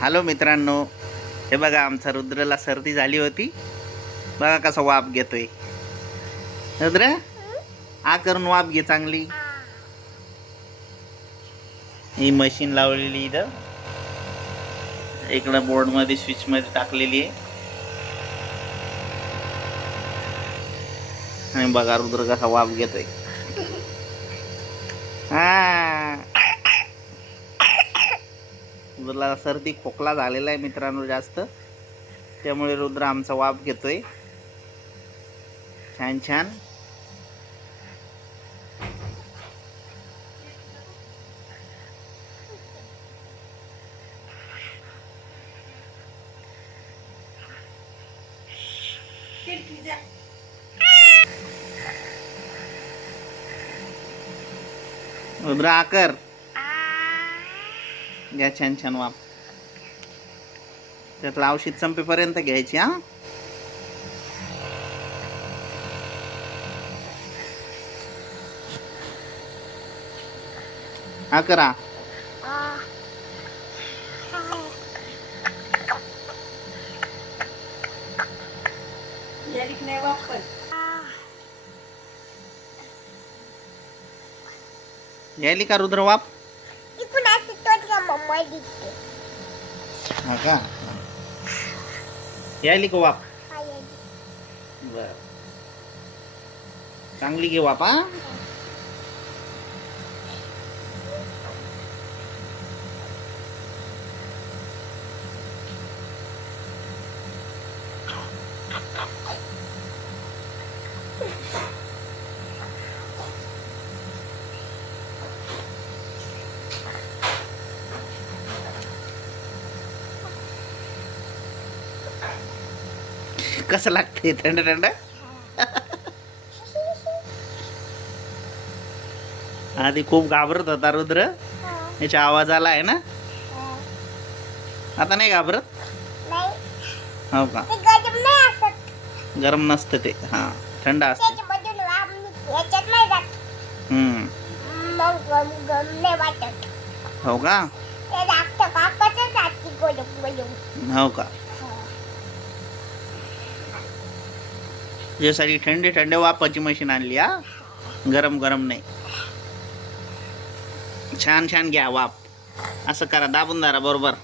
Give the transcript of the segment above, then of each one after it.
Hello मित्रांनो, हे बघा आमचा रुद्रला सर्दी झाली होती. बघा कसा वाफ घेतोय. रुद्र आ करून वाफ घे चांगली. ही मशीन लावलेली इथं इकडं बोर्ड मध्ये स्विच मध्ये टाकलेली आहे. आणि बघा रुद्र कसा वाफ घेतोय. हा, रुद्रला सर्दी खोकला झालेला आहे मित्रांनो जास्त, त्यामुळे रुद्र आमचा वाफ घेतोय छान छान. रुद्र आकर घ्या छान छान वाफ. त्यातलं औषध संपेपर्यंत घ्यायची. हा, हा करा. घ्यायली का रुद्र वाफ? हा का, यायली का वाफ? बर, चांगली घे वाफ. हा, कसं लागते थंड थंड? आधी खूप घाबरत होता रुद्र, याच्या आवाज आला आहे ना. आता नाही घाबरत? हो का, गरम नसतं ते. हा, थंड असते. हो का, हो का, त्यासाठी थंडी थंड वाफाची मशीन आणली. हा, गरम गरम नाही. छान छान घ्या वाफ. असं करा, दाबून धरा. बरोबर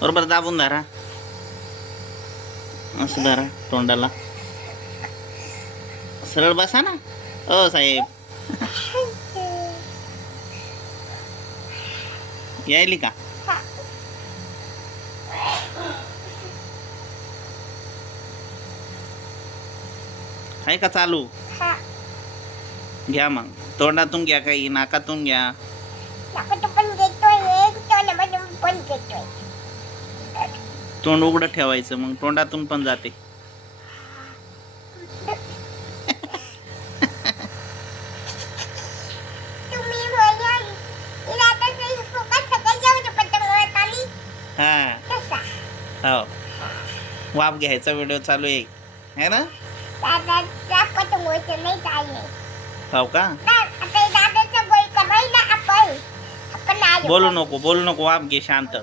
बरोबर दाबून धरा. असं धरा तोंडाला. सरळ बसा ना. ओ साहेब, यायली का? आहे का चालू? घ्या मग. तोंडातून घ्या, काही नाकातून घ्या. तोंड उघडं ठेवायचं, मग तोंडातून पण जाते. हा, हो, वाफ घ्यायचा व्हिडिओ चालू आहे ना. हो का, बोलू नको बोलू नको. वाफ घे शांत,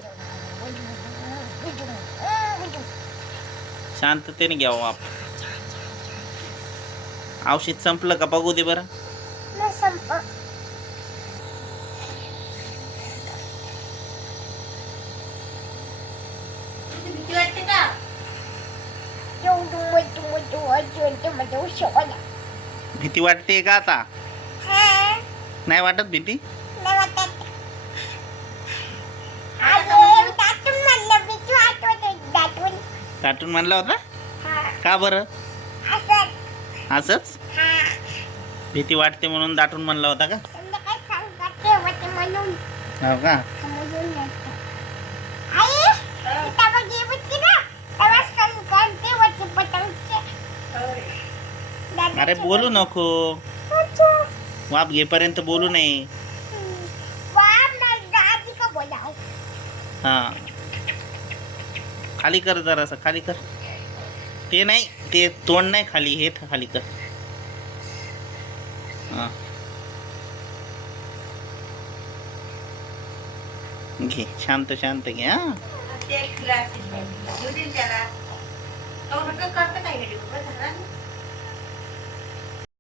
शांततेने घ्या वाफ. औषध संपलं का बघू दे बरं. भीती वाटते का आता? नाही वाटत भीती? कार्टून म्हणला होता का बरं? असंच भीती वाटते म्हणून दाटून म्हणला होता का? हो का, अरे बोलू नको. वाफ घेपर्यंत बोलू नये. हा, खाली कर जरासं, खाली कर. ते नाही, ते तोंड नाही खाली, हे खाली कर. हा, घे शांत शांत घे हा. ते ग्लासेस पाहिजे. देऊ दे त्याला.